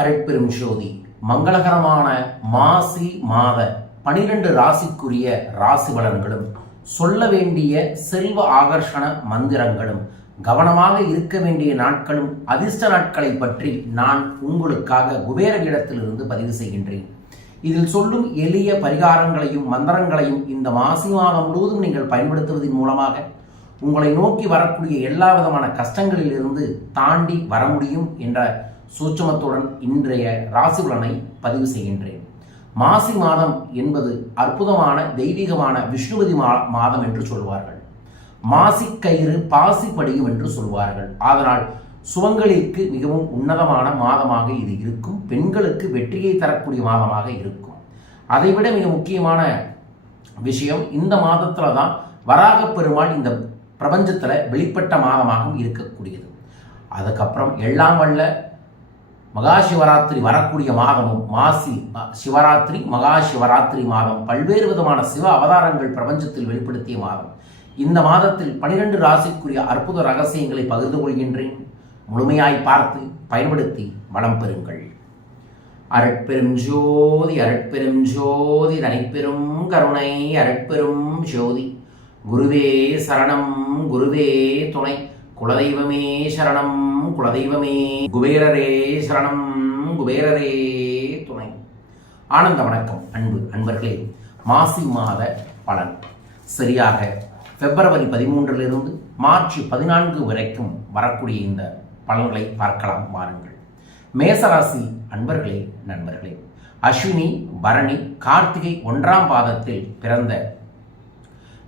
அரைப்பெரும் ஜோதி. மங்களகரமான மாசி மாத பனிரெண்டு ராசிக்குரிய ராசி பலன்களும் சொல்ல வேண்டிய செல்வ ஆகர்ஷண மந்திரங்களும் கவனமாக இருக்க வேண்டிய நாட்களும் அதிர்ஷ்ட நாட்களை பற்றி நான் உங்களுக்காக குபேர இடத்திலிருந்து பதிவு செய்கின்றேன். இதில் சொல்லும் எளிய பரிகாரங்களையும் மந்திரங்களையும் இந்த மாசி மாதம் முழுவதும் நீங்கள் பயன்படுத்துவதன் மூலமாக உங்களை நோக்கி வரக்கூடிய எல்லா விதமான கஷ்டங்களிலிருந்து தாண்டி வர முடியும் என்ற சூட்சமத்துடன் இன்றைய ராசி பலனை பதிவு செய்கின்றேன். மாசி மாதம் என்பது அற்புதமான தெய்வீகமான விஷ்ணுபதி மாதம் என்று சொல்வார்கள். மாசி கயிறு பாசி படியும் என்று சொல்வார்கள். அதனால் சுவங்களிற்கு மிகவும் உன்னதமான மாதமாக இது இருக்கும். பெண்களுக்கு வெற்றியை தரக்கூடிய மாதமாக இருக்கும். அதைவிட மிக முக்கியமான விஷயம் இந்த மாதத்துல தான் வராக பெருமாள் இந்த பிரபஞ்சத்தில் வெளிப்பட்ட மாதமாகவும் இருக்கக்கூடியது. அதுக்கப்புறம் எல்லாம் வல்ல மகா சிவராத்திரி வரக்கூடிய மாதமும் மாசி சிவராத்திரி மகா சிவராத்திரி மாதம் பல்வேறு விதமான சிவ அவதாரங்கள் பிரபஞ்சத்தில் வெளிப்படுத்திய மாதம். இந்த மாதத்தில் பனிரெண்டு ராசிக்குரிய அற்புத ரகசியங்களை பகிர்ந்து கொள்கின்றேன். முழுமையாய் பார்த்து பயன்படுத்தி வளம் பெறுங்கள். அருட்பெரும் ஜோதி அருட்பெரும் ஜோதி தனிப்பெரும் கருணை அருட்பெரும் ஜோதி. குருவே சரணம் குருவே துணை. குலதெய்வமே சரணம். குலதெய்வமே குபேரரே சரணம் குபேரரே துணை. ஆனந்த வணக்கம் அன்பு அன்பர்களே. மாசி மாத பலன். சரியாக பிப்ரவரி பதிமூன்றிலிருந்து மார்ச் பதினான்கு வரைக்கும் வரக்கூடிய இந்த பலன்களை பார்க்கலாம் வாருங்கள். மேசராசி அன்பர்களே நண்பர்களே. அஸ்வினி பரணி கார்த்திகை ஒன்றாம் பாதத்தில் பிறந்த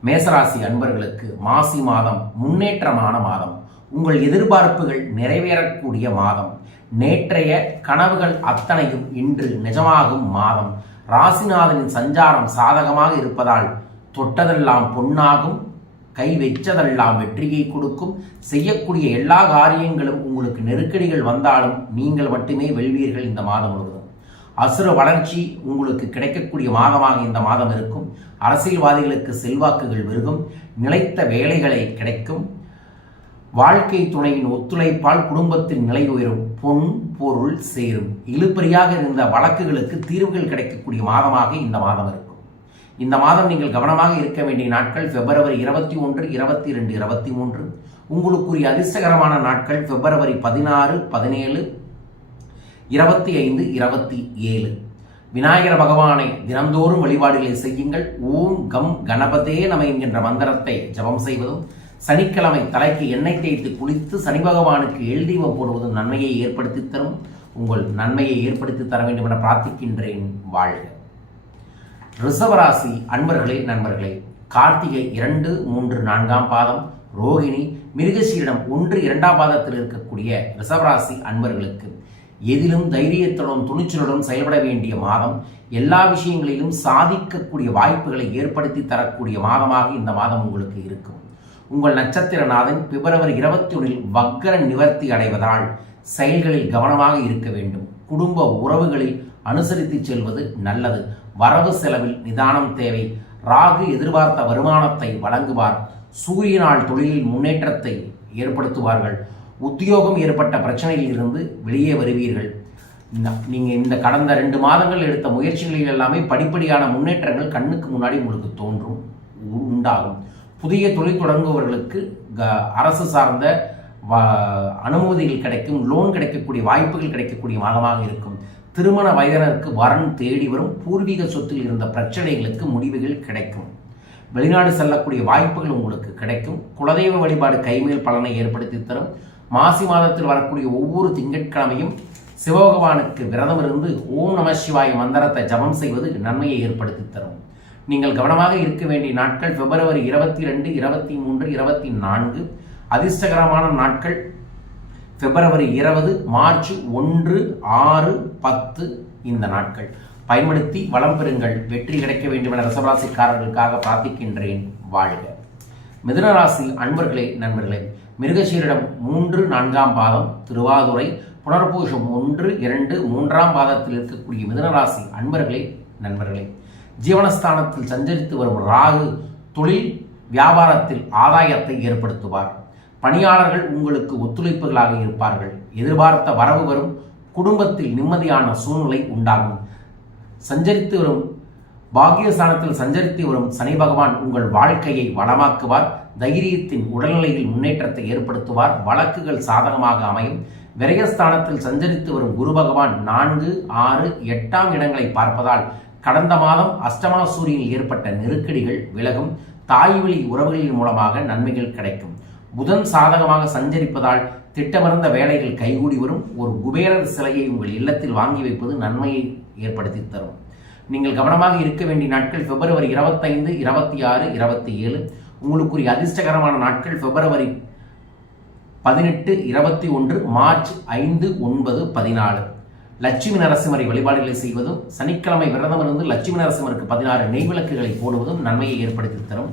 மேசராசி அன்பர்களுக்கு மாசி மாதம் முன்னேற்றமான மாதம். உங்கள் எதிர்பார்ப்புகள் நிறைவேறக்கூடிய மாதம். நேற்றைய கனவுகள் அத்தனையும் இன்று நிஜமாகும் மாதம். ராசிநாதனின் சஞ்சாரம் சாதகமாக இருப்பதால் தொட்டதெல்லாம் பொன்னாகும். கை வச்சதெல்லாம் வெற்றியை கொடுக்கும். செய்யக்கூடிய எல்லா காரியங்களும் உங்களுக்கு நெருக்கடிகள் வந்தாலும் நீங்கள் மட்டுமே வெல்வீர்கள் இந்த மாதம் முழுவதும். அசுர வளர்ச்சி உங்களுக்கு கிடைக்கக்கூடிய மாதமாக இந்த மாதம் இருக்கும். அரசியல்வாதிகளுக்கு செல்வாக்குகள் பெருகும். நிலைத்த வேலைகளை கிடைக்கும். வாழ்க்கை துணையின் ஒத்துழைப்பால் குடும்பத்தின் நிலை உயரும் பொன் பொருள் சேரும். இழுபறியாக இருந்த வழக்குகளுக்கு தீர்வுகள் கிடைக்கக்கூடிய மாதமாக இந்த மாதம் இருக்கும். இந்த மாதம் நீங்கள் கவனமாக இருக்க வேண்டிய நாட்கள் பிப்ரவரி இருபத்தி ஒன்று இருபத்தி ரெண்டு இருபத்தி மூன்று. உங்களுக்குரிய அதிர்ஷ்டகரமான நாட்கள் பிப்ரவரி பதினாறு பதினேழு இருபத்தி ஐந்து இருபத்தி ஏழு. விநாயகர் பகவானை தினந்தோறும் வழிபாடுகளை செய்யுங்கள். ஓம் கம் கணபதே நம என்கின்ற மந்திரத்தை ஜபம் செய்வதும் சனிக்கிழமை தலைக்கு எண்ணெய் தேய்த்து குளித்து சனி பகவானுக்கு எள்தீபம் போடுவதும் நன்மையை ஏற்படுத்தி தரும். உங்கள் நன்மையை ஏற்படுத்தி தர வேண்டும் என பிரார்த்திக்கின்றேன். வாழ்க. ரிஷபராசி அன்பர்களே நண்பர்களே கார்த்திகை இரண்டு மூன்று நான்காம் பாதம். ரோகிணி மிருகசீரிடம் ஒன்று இரண்டாம் பாதத்தில் இருக்கக்கூடிய ரிஷபராசி அன்பர்களுக்கு எதிலும் தைரியத்துடன் துணிச்சலுடன் செயல்பட வேண்டிய மாதம். எல்லா விஷயங்களிலும் சாதிக்கக்கூடிய வாய்ப்புகளை ஏற்படுத்தி தரக்கூடிய மாதமாக இந்த மாதம் உங்களுக்கு இருக்கும். உங்கள் நட்சத்திரநாதன் பிப்ரவரி இருபத்தி ஒன்றில் வக்கர நிவர்த்தி அடைவதால் செயல்களில் கவனமாக இருக்க வேண்டும். குடும்ப உறவுகளில் அனுசரித்து செல்வது நல்லது. வரவு செலவில் நிதானம் தேவை. ராகு எதிர்பார்த்த வருமானத்தை வழங்குவார். சூரியனால் தொழிலில் முன்னேற்றத்தை ஏற்படுத்துவார்கள். உத்தியோகம் ஏற்பட்ட பிரச்சனையில் இருந்து வெளியே வருவீர்கள். ந- நீங்க இந்த கடந்த ரெண்டு மாதங்கள் எடுத்த முயற்சிகளில் எல்லாமே படிப்படியான முன்னேற்றங்கள் கண்ணுக்கு முன்னாடி உங்களுக்கு தோன்றும் உ- உண்டாகும். புதிய தொழில் தொடங்குபவர்களுக்கு க- அரசு சார்ந்த வ- அனுமதிகள் கிடைக்கும் லோன் கிடைக்கக்கூடிய வாய்ப்புகள் கிடைக்கக்கூடிய மாதமாக இருக்கும். திருமண வயதினருக்கு வரன் தேடி வரும் பூர்வீக சொத்தில் இருந்த பிரச்சனைகளுக்கு முடிவுகள் கிடைக்கும். வெளிநாடு செல்லக்கூடிய வாய்ப்புகள் உங்களுக்கு கிடைக்கும். குலதெய்வ வழிபாடு கைமேல் பலனை ஏற்படுத்தி தரும். மாசி மாதத்தில் வரக்கூடிய ஒவ்வொரு திங்கட்கிழமையும் சிவபகவானுக்கு விரதம் இருந்து ஓம் நம சிவாய மந்திரத்தை ஜபம் செய்வது நன்மையை ஏற்படுத்தி தரும். நீங்கள் கவனமாக இருக்க வேண்டிய நாட்கள் பிப்ரவரி இருபத்தி ரெண்டு இருபத்தி மூன்று இருபத்தி நான்கு அதிர்ஷ்டகரமான நாட்கள் பிப்ரவரி இருபது மார்ச் ஒன்று ஆறு பத்து இந்த நாட்கள். பயன்படுத்தி வளம் பெறுங்கள். வெற்றி கிடைக்க வேண்டும் என ரசராசிக்காரர்களுக்காக பிரார்த்திக்கின்றேன். வாழ்க. மிதுனராசி அன்பர்களே நண்பர்களே மிருகசீரிடம் மூன்று நான்காம் பாதம் திருவாதுரை புனர்பூஷம் ஒன்று இரண்டு மூன்றாம் பாதத்தில் இருக்கக்கூடிய மிதுனராசி அன்பர்களே நண்பர்களே ஜீவனஸ்தானத்தில் சஞ்சரித்து வரும் ராகு தொழில் வியாபாரத்தில் ஆதாயத்தை ஏற்படுத்துவார். பணியாளர்கள் உங்களுக்கு ஒத்துழைப்புகளாக இருப்பார்கள். எதிர்பார்த்த வரவு வரும். குடும்பத்தில் நிம்மதியான சூழ்நிலை உண்டாகும். சஞ்சரித்து வரும் பாக்கியஸ்தானத்தில் சஞ்சரித்து வரும் சனி பகவான் உங்கள் வாழ்க்கையை வளமாக்குவார். தைரியத்தின் உடல்நிலையில் முன்னேற்றத்தை ஏற்படுத்துவார். வழக்குகள் சாதகமாக அமையும். விரயஸ்தானத்தில் சஞ்சரித்து வரும் குரு பகவான் நான்கு ஆறு எட்டாம் இடங்களை பார்ப்பதால் கடந்த மாதம் அஷ்டமா சூரியனில் ஏற்பட்ட நெருக்கடிகள் விலகும் தாய்வழி உறவுகளின் மூலமாக நன்மைகள் கிடைக்கும். புதன் சாதகமாக சஞ்சரிப்பதால் திட்டமர்ந்த வேலைகள் கைகூடி வரும். ஒரு குபேரர் சிலையை உங்கள் இல்லத்தில் வாங்கி வைப்பது நன்மையை ஏற்படுத்தி தரும். நீங்கள் கவனமாக இருக்க வேண்டிய நாட்கள் பிப்ரவரி இருபத்தைந்து இருபத்தி ஆறு இருபத்தி ஏழு. உங்களுக்குரிய அதிர்ஷ்டகரமான நாட்கள் பிப்ரவரி பதினெட்டு இருபத்தி ஒன்று மார்ச் ஐந்து ஒன்பது பதினாலு. லட்சுமி நரசிம்மரை வழிபாடுகளை செய்வதும் சனிக்கிழமை விரதம் இருந்து லட்சுமி நரசிம்மருக்கு பதினாறு நெய்விளக்குகளை போடுவதும் நன்மையை ஏற்படுத்தி தரும்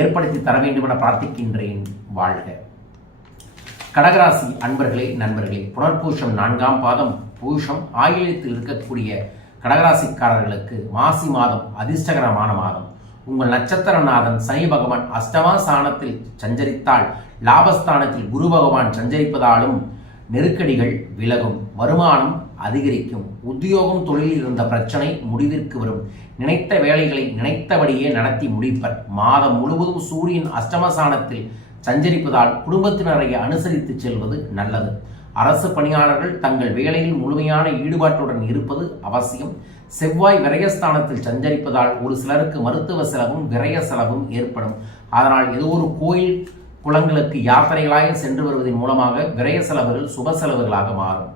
ஏற்படுத்தி தர வேண்டும் என பிரார்த்திக்கின்றேன் வாழ்க. கடகராசி அன்பர்களே நண்பர்களே புனர்பூஷம் நான்காம் பாதம் பூஷம் ஆயிலத்தில் இருக்கக்கூடிய கடகராசிக்காரர்களுக்கு மாசி மாதம் அதிர்ஷ்டகரமான மாதம். உங்கள் நட்சத்திரநாதன் சனி பகவான் அஷ்டமா ஸ்தானத்தில் சஞ்சரித்தால் லாபஸ்தானத்தில் குரு பகவான் சஞ்சரிப்பதாலும் நெருக்கடிகள் விலகும். வருமானம் அதிகரிக்கும். உத்தியோகம் தொழிலில் இருந்த பிரச்சனை முடிவிற்கு வரும். நினைத்த வேலைகளை நினைத்தபடியே நடத்தி முடிப்பர். மாதம் முழுவதும் சூரியன் அஷ்டமசானத்தில் சஞ்சரிப்பதால் குடும்பத்தினரை அனுசரித்து செல்வது நல்லது. அரசு பணியாளர்கள் தங்கள் வேலையில் முழுமையான ஈடுபாட்டுடன் இருப்பது அவசியம். செவ்வாய் விரயஸ்தானத்தில் சஞ்சரிப்பதால் ஒரு சிலருக்கு மருத்துவ செலவும் விரய செலவும் ஏற்படும். அதனால் ஏதோ ஒரு கோயில் குளங்களுக்கு யாத்திரைகளாக சென்று வருவதன் மூலமாக விரய செலவுகள் சுப செலவுகளாக மாறும்.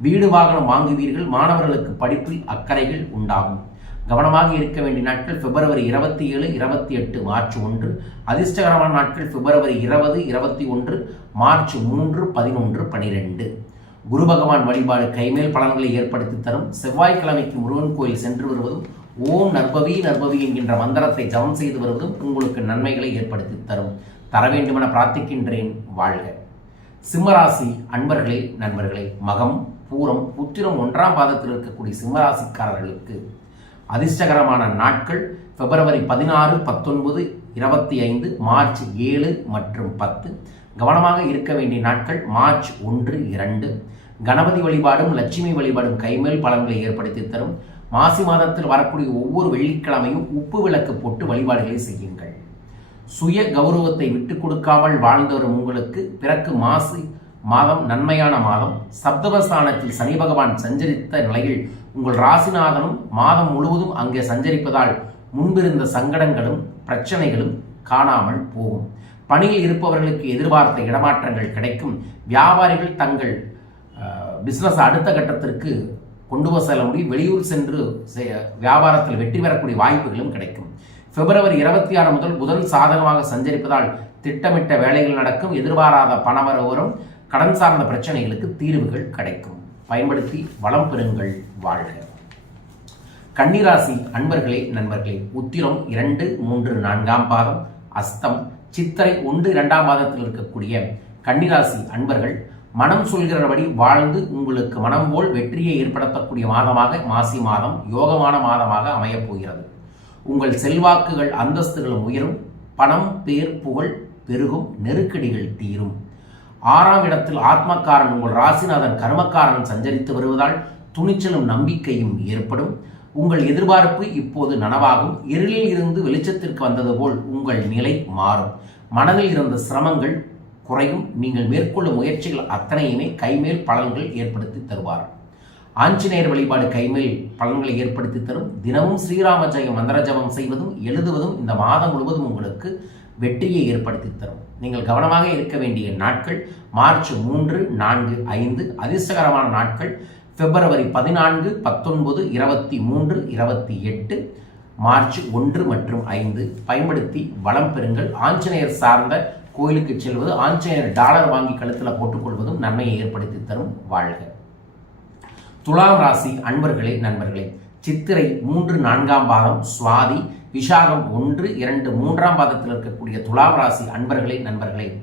வீடு வாகனம் வாங்குவீர்கள் மாணவர்களுக்கு படிப்பில் அக்கறைகள் உண்டாகும். கவனமாக இருக்க வேண்டிய நாட்கள் பிப்ரவரி இருபத்தி ஏழு இருபத்தி எட்டு மார்ச் ஒன்று. அதிர்ஷ்டகரமான நாட்கள் பிப்ரவரி இருபது இருபத்தி ஒன்று மார்ச் மூன்று பதினொன்று பனிரெண்டு. குரு பகவான் வழிபாடு கைமேல் பலன்களை ஏற்படுத்தி தரும். செவ்வாய்க்கிழமைக்கு முருகன் கோயில் சென்று வருவதும் ஓம் நர்பவி நர்பவி என்கின்ற மந்திரத்தை ஜபம் செய்து வருவதும் உங்களுக்கு நன்மைகளை ஏற்படுத்தி தரும். தர வேண்டுமென பிரார்த்திக்கின்றேன். வாழ்க. சிம்மராசி அன்பர்களே நண்பர்களே மகம். பூரம் உத்திரம் ஒன்றாம் பாதத்தில் இருக்கக்கூடிய சிம்மராசிக்காரர்களுக்கு அதிர்ஷ்டகரமான நாட்கள் பிப்ரவரி பதினாறு பத்தொன்பது இருபத்தி ஐந்து மார்ச் ஏழு மற்றும் பத்து. கவனமாக இருக்க வேண்டிய நாட்கள் மார்ச் ஒன்று இரண்டு. கணபதி வழிபாடும் லட்சுமி வழிபாடும் கைமேல் பலன்களை ஏற்படுத்தி தரும். மாசி மாதத்தில் வரக்கூடிய ஒவ்வொரு வெள்ளிக்கிழமையும் உப்பு விளக்கு போட்டு வழிபாடுகளை செய்யுங்கள். சுய கௌரவத்தை விட்டு கொடுக்காமல் வாழ்ந்து வரும் உங்களுக்கு பிறகு மாசி மாதம் நன்மையான மாதம். சப்தவஸ்தானத்தில் சனி பகவான் சஞ்சரித்த நிலையில் உங்கள் ராசிநாதனும் மாதம் முழுவதும் அங்கே சஞ்சரிப்பதால் முன்பிருந்த சங்கடங்களும் பிரச்சனைகளும் காணாமல் போகும். பணியில் இருப்பவர்களுக்கு எதிர்பார்த்த இடமாற்றங்கள் கிடைக்கும். வியாபாரிகள் தங்கள் பிஸ்னஸ் அடுத்த கட்டத்திற்கு கொண்டு போக செல்ல முடியும். வெளியூர் சென்று வியாபாரத்தில் வெற்றி பெறக்கூடிய வாய்ப்புகளும் கிடைக்கும். பிப்ரவரி இருபத்தி ஆறு முதல் புதன் சாதகமாக சஞ்சரிப்பதால் திட்டமிட்ட வேலைகள் நடக்கும். எதிர்பாராத பணவரவு வரும். கடன் சார்ந்த பிரச்சனைகளுக்கு தீர்வுகள் கிடைக்கும். பயன்படுத்தி வளம் பெறுங்கள் வாழ்க. கன்னிராசி அன்பர்களே நண்பர்களே உத்திரம் இரண்டு மூன்று நான்காம் பாதம் அஸ்தம் சித்திரை ஒன்று இரண்டாம் பாதத்தில் இருக்கக்கூடிய கன்னிராசி அன்பர்கள் மனம் சொல்கிறபடி வாழ்ந்து உங்களுக்கு மனம் போல் வெற்றியை ஏற்படுத்தக்கூடிய மாதமாக மாசி மாதம் யோகமான மாதமாக அமையப் போகிறது. உங்கள் செல்வாக்குகள் அந்தஸ்துகளும் உயரும். பணம் பேர் புகழ் பெருகும். நெருக்கடிகள் தீரும். ஆறாம் இடத்தில் ஆத்மக்காரன் உங்கள் ராசிநாதன் கர்மக்காரன் சஞ்சரித்து வருவதால் துணிச்சலும் நம்பிக்கையும் ஏற்படும். உங்கள் எதிர்பார்ப்பு இப்போது நனவாகும். இருளில் இருந்து வெளிச்சத்திற்கு வந்தது போல் உங்கள் நிலை மாறும். மனதில் இருந்த சிரமங்கள் குறையும். நீங்கள் மேற்கொள்ளும் முயற்சிகள் அத்தனையுமே கைமேல் பலன்கள் ஏற்படுத்தி தருவார். ஆஞ்சநேயர் வழிபாடு கைமேல் பலன்களை ஏற்படுத்தி தரும். தினமும் ஸ்ரீராம ஜெயம் மந்திர ஜபம் செய்வதும் எழுதுவதும் இந்த மாதம் முழுவதும் உங்களுக்கு வெற்றியை ஏற்படுத்தி தரும். நீங்கள் கவனமாக இருக்க வேண்டிய நாட்கள் மார்ச் மூன்று நான்கு ஐந்து அதிர்ஷ்டகரமான நாட்கள் பிப்ரவரி பதினான்கு பத்தொன்பது இருபத்தி மூன்று இருபத்தி எட்டு மார்ச் ஒன்று மற்றும் ஐந்து. பயன்படுத்தி வளம் பெறுங்கள். ஆஞ்சநேயர் சார்ந்த கோயிலுக்கு செல்வது ஆஞ்சநேயர் டாலர் வாங்கி கழுத்தில் போட்டுக்கொள்வதும் நன்மையை ஏற்படுத்தி தரும் வாழ்க. துலாம் ராசி அன்பர்களே நண்பர்களே சித்திரை மூன்று நான்காம் பாகம் சுவாதி விசாகம் ஒன்று இரண்டு மூன்றாம் பாதத்தில் இருக்கக்கூடிய துலாம் ராசி அன்பர்களே நண்பர்களே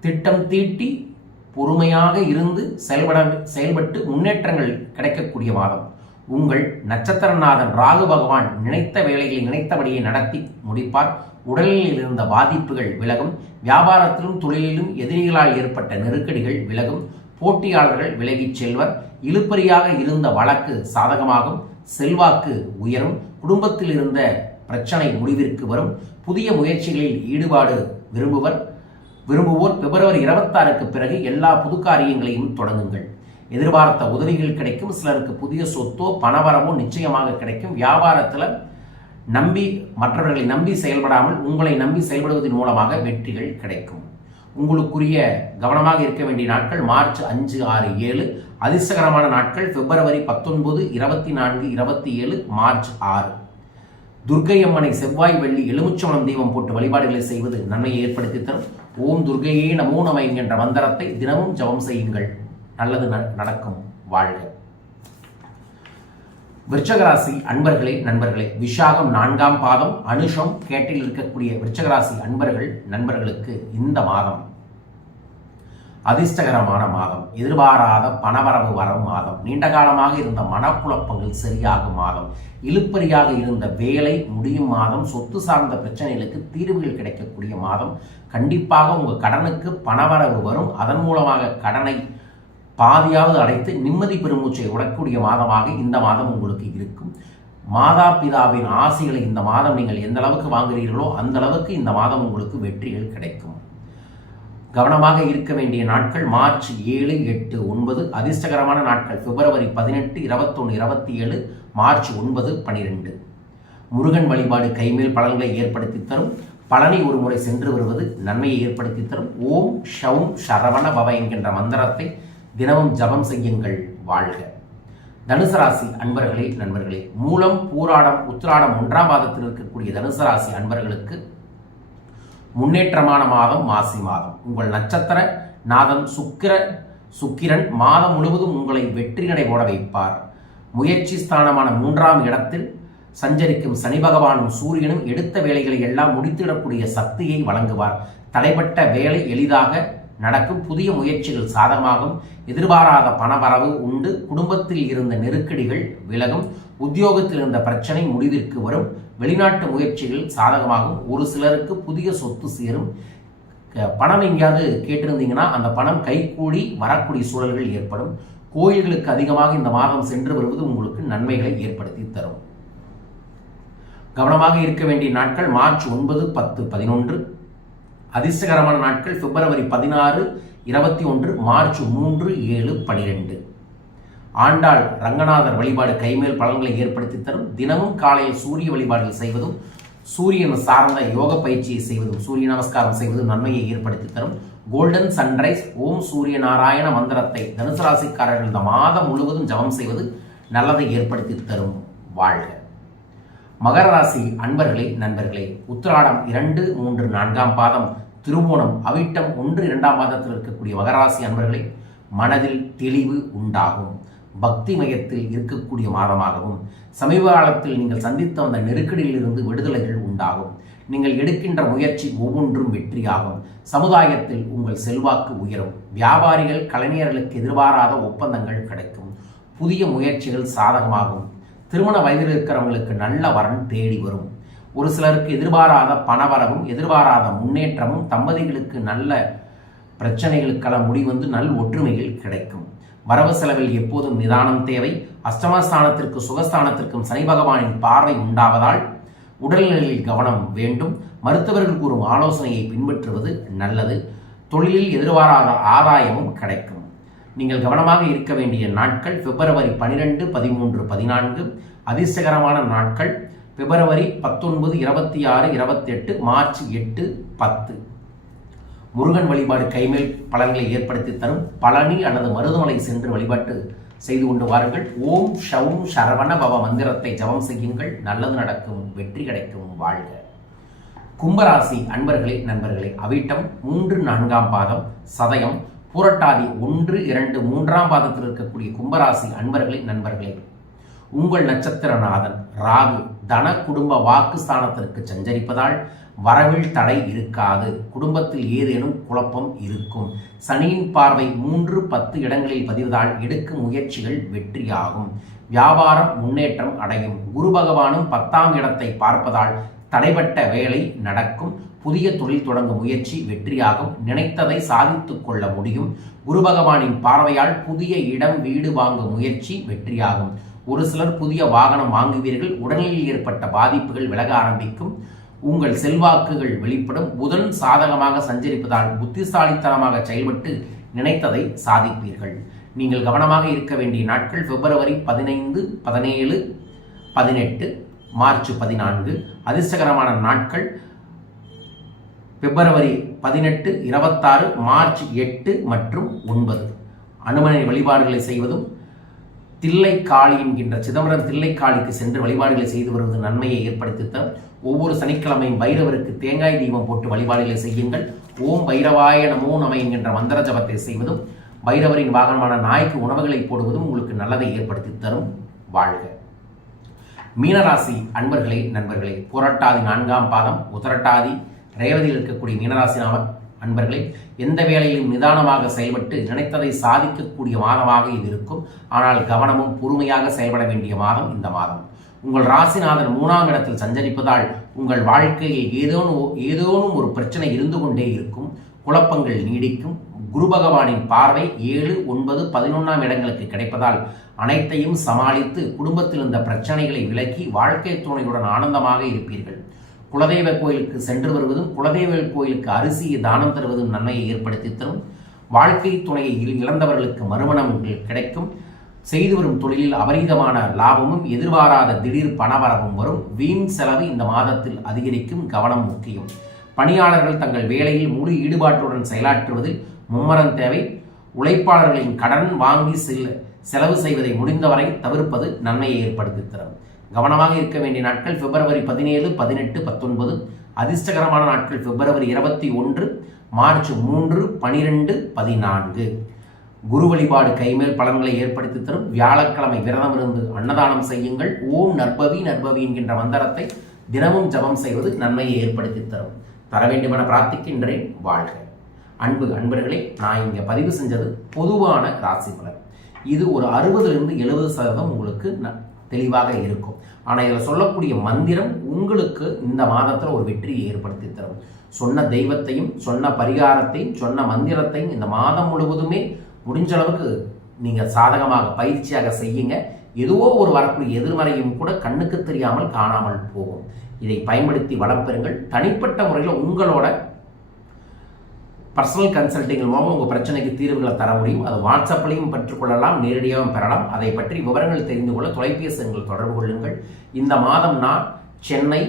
திட்டம் தீட்டி பொறுமையாக இருந்து செயல்பட செயல்பட்டு முன்னேற்றங்கள் கிடைக்கக்கூடிய மாதம். உங்கள் நட்சத்திரநாதன் ராகு பகவான் நினைத்த வேலைகளை நினைத்தபடியே நடத்தி முடிப்பார். உடலில் இருந்த பாதிப்புகள் விலகும். வியாபாரத்திலும் தொழிலிலும் எதிரிகளால் ஏற்பட்ட நெருக்கடிகள் விலகும். போட்டியாளர்கள் விலகிச் செல்வர். இழுப்பறியாக இருந்த வழக்கு சாதகமாகும். செல்வாக்கு உயரும். குடும்பத்தில் இருந்த பிரச்சனை முடிவிற்கு வரும் புதிய முயற்சிகளில் ஈடுபாடு விரும்புவர். விரும்புவோர் பிப்ரவரி இருபத்தாறுக்கு பிறகு எல்லா புது காரியங்களையும் தொடங்குங்கள். எதிர்பார்த்த உதவிகள் கிடைக்கும். சிலருக்கு புதிய சொத்தோ பணவரமோ நிச்சயமாக கிடைக்கும். வியாபாரத்தில் நம்பி மற்றவர்களை நம்பி செயல்படாமல் உங்களை நம்பி செயல்படுவதன் மூலமாக வெற்றிகள் கிடைக்கும். உங்களுக்குரிய கவனமாக இருக்க வேண்டிய நாட்கள் மார்ச் அஞ்சு ஆறு ஏழு. அதிர்ஷ்டகரமான நாட்கள் பிப்ரவரி பத்தொன்பது இருபத்தி நான்கு இருபத்தி ஏழு மார்ச் ஆறு. துர்க்கை அம்மனை செவ்வாய் வெள்ளி எலுமிச்சவனம் தீபம் போட்டு வழிபாடுகளை செய்வது நன்மையை ஏற்படுத்தி தரும். ஓம் துர்கையே நமோ நம என்கின்ற மந்திரத்தை தினமும் ஜபம் செய்யுங்கள். நல்லது ந- நடக்கும். வாழ்க. விருச்சகராசி அன்பர்களே நண்பர்களே விஷாகம் நான்காம் பாதம் அனுஷம் கேட்டில் இருக்கக்கூடிய விருச்சகராசி அன்பர்கள் நண்பர்களுக்கு இந்த மாதம் அதிர்ஷ்டகரமான மாதம். எதிர்பாராத பணவரவு வரும் மாதம். நீண்ட காலமாக இருந்த மனக்குழப்பங்கள் சரியாகும் மாதம். இழுப்பறியாக இருந்த வேலை முடியும் மாதம். சொத்து சார்ந்த பிரச்சனைகளுக்கு தீர்வுகள் கிடைக்கக்கூடிய மாதம். கண்டிப்பாக உங்கள் கடனுக்கு பணவரவு வரும். அதன் மூலமாக கடனை பாதியாவது அடைத்து நிம்மதி பெருமூச்சை விடக்கூடிய மாதமாக இந்த மாதம் உங்களுக்கு இருக்கும். மாதா பிதாவின் ஆசைகளை இந்த மாதம் நீங்கள் எந்த அளவுக்கு வாங்குகிறீர்களோ அந்த அளவுக்கு இந்த மாதம் உங்களுக்கு வெற்றிகள் கிடைக்கும். கவனமாக இருக்க வேண்டிய நாட்கள் மார்ச் ஏழு எட்டு ஒன்பது. அதிர்ஷ்டகரமான நாட்கள். பிப்ரவரி பதினெட்டு இருபத்தொன்று இருபத்தி ஏழு மார்ச் ஒன்பது பனிரெண்டு. முருகன் வழிபாடு கைமேல் பலன்களை ஏற்படுத்தி தரும். பழனி ஒரு முறை சென்று வருவது நன்மையை ஏற்படுத்தி தரும். ஓம் ஷவும் சரவண பவ என்கின்ற மந்திரத்தை தினமும் ஜபம் செய்யுங்கள் வாழ்க. தனுசு ராசி அன்பர்களே நண்பர்களே மூலம் பூராடம் உத்திராடம் ஒன்றாம் மாதத்தில் இருக்கக்கூடிய தனுசு ராசி அன்பர்களுக்கு முன்னேற்றமான மாதம் மாசி மாதம். உங்கள் நட்சத்திர நாதம் சுக்கிர சுக்கிரன் மாதம் முழுவதும் உங்களை வெற்றி நடை வைப்பார். முயற்சி ஸ்தானமான மூன்றாம் இடத்தில் சஞ்சரிக்கும் சனி பகவானும் சூரியனும் எடுத்த வேலைகளை எல்லாம் முடித்திடக்கூடிய சக்தியை வழங்குவார். தடைப்பட்ட வேலை எளிதாக நடக்கும். புதிய முயற்சிகள் சாதகமாகும். எதிர்பாராத பணவரவு உண்டு. குடும்பத்தில் இருந்த நெருக்கடிகள் விலகும். உத்தியோகத்தில் இருந்த பிரச்சனை முடிவிற்கு வரும். வெளிநாட்டு முயற்சிகள் சாதகமாகும். ஒரு சிலருக்கு புதிய சொத்து சேரும். க- பணம் எங்கேயாவது கேட்டிருந்தீங்கன்னா அந்த பணம் கைகூடி வரக்கூடிய சூழல்கள் ஏற்படும். கோயில்களுக்கு அதிகமாக இந்த மாதம் சென்று வருவது உங்களுக்கு நன்மைகளை ஏற்படுத்தி தரும். கவனமாக இருக்க வேண்டிய நாட்கள் மார்ச் ஒன்பது பத்து பதினொன்று. அதிர்ஷ்டகரமான நாட்கள் பிப்ரவரி பதினாறு இருபத்தி ஒன்று மார்ச் மூன்று ஏழு பனிரெண்டு. ஆண்டாள் ரங்கநாதர் வழிபாடு கைமேல் பலன்களை ஏற்படுத்தி தரும். தினமும் காலையில் சூரிய வழிபாடுகள் செய்வதும் சூரியன் சார்ந்த யோக பயிற்சியை செய்வதும் சூரிய நமஸ்காரம் செய்வதும் நன்மையை ஏற்படுத்தி தரும். கோல்டன் சன்ரைஸ் ஓம் சூரிய நாராயண மந்திரத்தை தனுசு ராசிக்காரர்கள் இந்த மாதம் முழுவதும் ஜபம் செய்வது நல்லதை ஏற்படுத்தி தரும் வாழ்க. மகர ராசி அன்பர்களே நண்பர்களே உத்திராடம் இரண்டு மூன்று நான்காம் பாதம் திருவோணம் அவிட்டம் ஒன்று இரண்டாம் பாதத்தில் இருக்கக்கூடிய மகராசி அன்பர்களே மனதில் தெளிவு உண்டாகும். பக்தி மயத்தில் இருக்கக்கூடிய மாதமாகவும் சமீப காலத்தில் நீங்கள் சந்தித்த வந்த நெருக்கடியிலிருந்து விடுதலைகள் உண்டாகும். நீங்கள் எடுக்கின்ற முயற்சி ஒவ்வொன்றும் வெற்றியாகும். சமுதாயத்தில் உங்கள் செல்வாக்கு உயரும். வியாபாரிகள் கலைஞர்களுக்கு எதிர்பாராத ஒப்பந்தங்கள் கிடைக்கும். புதிய முயற்சிகள் சாதகமாகும். திருமண வயதில் இருக்கிறவங்களுக்கு நல்ல வரன் தேடி வரும். ஒரு சிலருக்கு எதிர்பாராத பணவரவும் எதிர்பாராத முன்னேற்றமும் தம்பதிகளுக்கு நல்ல பிரச்சனைகளுக்கெல்லாம் முடிவந்து நல் ஒற்றுமைகள் கிடைக்கும். வரவு செலவில் எப்போதும் நிதானம் தேவை அஷ்டமஸ்தானத்திற்கு சுகஸ்தானத்திற்கும் சனி பகவானின் பார்வை உண்டாவதால் உடல்நிலையில் கவனம் வேண்டும். மருத்துவர்கள் கூறும் ஆலோசனையை பின்பற்றுவது நல்லது. தொழிலில் எதிர்பாராத ஆதாயமும் கிடைக்கும். நீங்கள் கவனமாக இருக்க வேண்டிய நாட்கள் பிப்ரவரி பனிரெண்டு பதிமூன்று பதினான்கு. அதிர்ஷ்டகரமான நாட்கள் பிப்ரவரி பத்தொன்பது இருபத்தி ஆறு இருபத்தெட்டு மார்ச் எட்டு பத்து. முருகன் வழிபாடு கைமேல் பலன்களை ஏற்படுத்தி தரும் பழனி அல்லது மருதமலை சென்று வழிபாட்டு செய்து கொண்டு வாருங்கள். ஓம் ஷவும் சரவண பவ மந்திரத்தை ஜபம் செய்யுங்கள். நல்லது நடக்கும் வெற்றி கிடைக்கும் வாழ்க. கும்பராசி அன்பர்களே நண்பர்களே அவிட்டம் மூன்று நான்காம் பாதம் சதயம் புரட்டாதி ஒன்று இரண்டு மூன்றாம் பாதத்தில் இருக்கக்கூடிய கும்பராசி அன்பர்களே நண்பர்களே உங்கள் நட்சத்திரநாதன் ராகு தன குடும்ப வாக்கு ஸ்தானத்திற்கு சஞ்சரிப்பதால் வரவில் தடை இருக்காது. குடும்பத்தில் ஏதேனும் குழப்பம் இருக்கும். சனியின் பார்வை மூன்று பத்து இடங்களில் பதிவதால் எடுக்கும் முயற்சிகள் வெற்றியாகும். வியாபாரம் முன்னேற்றம் அடையும். குரு பகவானும் பத்தாம் இடத்தை பார்ப்பதால் தடைப்பட்ட வேலை நடக்கும். புதிய தொழில் தொடங்கும் முயற்சி வெற்றியாகும். நினைத்ததை சாதித்து கொள்ள முடியும். குரு பகவானின் பார்வையால் புதிய இடம் வீடு வாங்கும் முயற்சி வெற்றியாகும். ஒரு சிலர் புதிய வாகனம் வாங்குவீர்கள். உடலில் ஏற்பட்ட பாதிப்புகள் விலக ஆரம்பிக்கும். உங்கள் செல்வாக்குகள் வெளிப்படும். புதன் சாதகமாக சஞ்சரிப்பதால் புத்திசாலித்தனமாக செயல்பட்டு நினைத்ததை சாதிப்பீர்கள். நீங்கள் கவனமாக இருக்க வேண்டிய நாட்கள் பிப்ரவரி பதினைந்து பதினேழு பதினெட்டு மார்ச் பதினான்கு. அதிர்ஷ்டகரமான நாட்கள் பிப்ரவரி பதினெட்டு இருபத்தாறு மார்ச் எட்டு மற்றும் ஒன்பது. அனுமனை வழிபாடுகளை செய்வதும் தில்லைக்காளி என்கின்ற சிதம்பரம் தில்லைக்காளிக்கு சென்று வழிபாடுகளை செய்து வருவது நன்மையை ஏற்படுத்தி ஒவ்வொரு சனிக்கிழமையும் பைரவருக்கு தேங்காய் தீபம் போட்டு வழிபாடுகளை செய்யுங்கள். ஓம் பைரவாய நமோ நம என்கின்ற மந்திர ஜபத்தை செய்வதும் பைரவரின் வாகனமான நாய்க்கு உணவுகளை போடுவதும் உங்களுக்கு நல்லதை ஏற்படுத்தி தரும் வாழ்க. மீனராசி அன்பர்களே நண்பர்களே புரட்டாதி நான்காம் பாதம் உதரட்டாதி ரேவதியில் இருக்கக்கூடிய மீனராசி நாம அன்பர்களே எந்த வேலையிலும் நிதானமாக செயல்பட்டு நினைத்ததை சாதிக்கக்கூடிய மாதமாக இது இருக்கும். ஆனால் கவனமும் பொறுமையாக செயல்பட வேண்டிய மாதம் இந்த மாதம். உங்கள் ராசிநாதன் மூணாம் இடத்தில் சஞ்சரிப்பதால் உங்கள் வாழ்க்கையில் ஏதோனும் ஏதோனும் ஒரு பிரச்சனை இருந்து கொண்டே இருக்கும். குழப்பங்கள் நீடிக்கும். குரு பகவானின் பார்வை ஏழு ஒன்பது பதினொன்றாம் இடங்களுக்கு கிடைப்பதால் அனைத்தையும் சமாளித்து குடும்பத்தில் இருந்த பிரச்சனைகளை விலக்கி வாழ்க்கை துணையுடன் ஆனந்தமாக இருப்பீர்கள். குலதெய்வ கோயிலுக்கு சென்று வருவதும் குலதெய்வ கோயிலுக்கு அரிசியை தானம் தருவதும் நன்மையை ஏற்படுத்தி தரும். வாழ்க்கை துணையை இழந்தவர்களுக்கு மறுமணம் கிடைக்கும். செய்து வரும் தொழிலில் அபரிதமான லாபமும் எதிர்பாராத திடீர் பணவரவும் வரும். வீண் செலவு இந்த மாதத்தில் அதிகரிக்கும் கவனம் முக்கியம். பணியாளர்கள் தங்கள் வேலையில் முழு ஈடுபாட்டுடன் செயலாற்றுவதில் மும்மரம் தேவை. உழைப்பாளர்களின் கடன் வாங்கி செல் செலவு செய்வதை முடிந்தவரை தவிர்ப்பது நன்மையை ஏற்படுத்தி தரும். கவனமாக இருக்க வேண்டிய நாட்கள் பிப்ரவரி பதினேழு பதினெட்டு பத்தொன்பது. அதிர்ஷ்டகரமான நாட்கள் பிப்ரவரி இருபத்தி ஒன்று மார்ச் மூன்று பனிரெண்டு பதினான்கு. குரு வழிபாடு கைமேல் பலன்களை ஏற்படுத்தி தரும். வியாழக்கிழமை விரதம் இருந்து அன்னதானம் செய்யுங்கள். ஓம் நற்பவி நற்பவி என்கின்ற மந்திரத்தை தினமும் ஜபம் செய்வது நன்மையை ஏற்படுத்தி தரும். தர வேண்டுமென பிரார்த்திக்கின்றேன். வாழ்க. அன்பு அன்பர்களே நான் இங்கே பதிவு செஞ்சது பொதுவான ராசி பலன். இது ஒரு அறுபதுலேருந்து எழுபது சதவீதம் உங்களுக்கு தெளிவாக இருக்கும். ஆனால் இதில் சொல்லக்கூடிய மந்திரம் உங்களுக்கு இந்த மாதத்தில் ஒரு வெற்றியை ஏற்படுத்தி தரும். சொன்ன தெய்வத்தையும் சொன்ன பரிகாரத்தையும் சொன்ன மந்திரத்தையும் இந்த மாதம் முழுவதுமே முடிஞ்ச அளவுக்கு நீங்கள் சாதகமாக பயிற்சியாக செய்யுங்க. எதுவோ ஒரு வரக்கூடிய எதிர்மறையும் கூட கண்ணுக்கு தெரியாமல் காணாமல் போகும். இதை பயன்படுத்தி வளம் பெறுங்கள். தனிப்பட்ட முறையில் உங்களோட பர்சனல் கன்சல்டிங் மூலமாக உங்கள் பிரச்சனைக்கு தீர்வுகளை தர முடியும். அது வாட்ஸ்அப்லையும் பெற்றுக்கொள்ளலாம் நேரடியாகவும் பெறலாம். அதை பற்றி விவரங்கள் தெரிந்து கொள்ள தொலைபேசி எங்கள் தொடர்பு கொள்ளுங்கள். இந்த மாதம் நான் சென்னை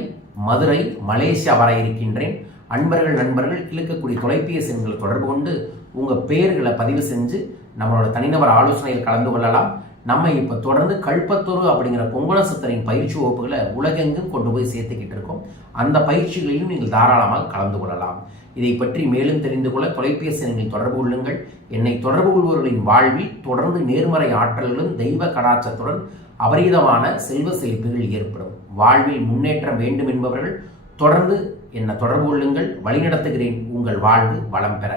மதுரை மலேசியா வர இருக்கின்றேன். அன்பர்கள் நண்பர்கள் இழுக்கக்கூடிய தொலைபேசி எண்களை தொடர்பு கொண்டு உங்கள் பெயர்களை பதிவு செஞ்சு நம்மளோட தனிநபர் ஆலோசனையில் கலந்து கொள்ளலாம். நம்ம இப்போ தொடர்ந்து கல்பத்தூர் அப்படிங்கிற பொங்கல சித்தரின் பயிற்சி வகுப்புகளை உலகெங்கும் கொண்டு போய் சேர்த்துக்கிட்டு இருக்கோம். அந்த பயிற்சிகளிலும் நீங்கள் தாராளமாக கலந்து கொள்ளலாம். இதை பற்றி மேலும் தெரிந்து கொள்ள தொலைபேசி எண்ணில் தொடர்பு கொள்ளுங்கள். என்னை தொடர்பு கொள்பவர்களின் வாழ்வில் தொடர்ந்து நேர்மறை ஆற்றல்களும் தெய்வ கடாச்சத்துடன் அபரீதமான செல்வ செழிப்புகள் ஏற்படும். வாழ்வில் முன்னேற்றம் வேண்டும் என்பவர்கள் தொடர்ந்து என்னை தொடர்பு கொள்ளுங்கள். வழிநடத்துகிறேன். உங்கள் வாழ்வு வளம் பெற.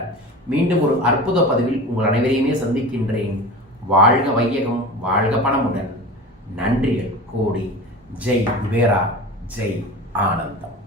மீண்டும் ஒரு அற்புத பதிவில் உங்கள் அனைவரையுமே சந்திக்கின்றேன். வாழ்க வையகம் வாழ்க பணமுடன். நன்றிகள் கோடி. ஜெய் வேரா ஜெய் ஆனந்தம்.